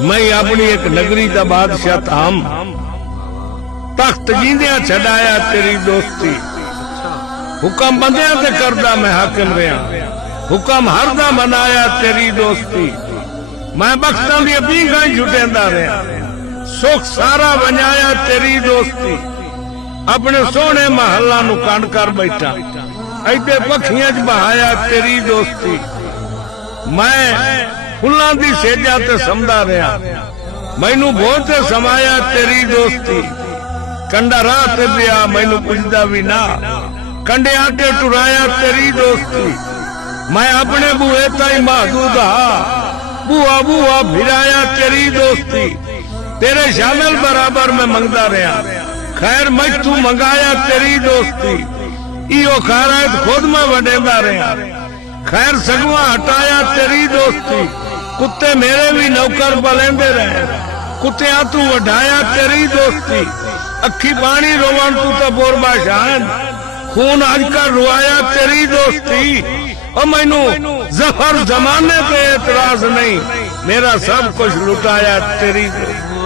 मैं अपनी एक नगरी का बादशाह थाम तख्त जींदिया छड़ाया तेरी दोस्ती। हुक्म बंदिया ते करदा मैं हाकिम रहा, हुक्म हरदा मनाया तेरी दोस्ती। मैं बख्तां दी पींघां छुटेंदा रहा, सुख सारा वंजाया तेरी दोस्ती। अपने सोहने महला नू कंड कर बैठा, ऐदे पखियां च बहाया तेरी दोस्ती। मैं फुल्लां दी सेजा ते समदा रहा, मैनू बहुत समाया तेरी दोस्ती। कंडा राह ते पिया मैनू पुछदा भी ना, कंडे आके टुराया तेरी दोस्ती। मैं अपने बूहे ताई महदूद हा, बुआ बुआ फिराया तेरी दोस्ती। तेरे शामिल बराबर में मंगदा रहा, खैर मैं तू मंगाया तेरी दोस्ती। इो खैरात खुद में वडेंदा रहा, खैर सगवा हटाया तेरी दोस्ती। कुत्ते मेरे भी नौकर बलेंदे रहे, कुत्तियां तू वढाया तेरी दोस्ती। अखी पानी रोवन तू तो बोरबा शान, खून अजकर रुआया तेरी दोस्ती। और मैनू जफर जमाने पे एतराज नहीं, मेरा सब कुछ लुटाया तेरी दोस्ती।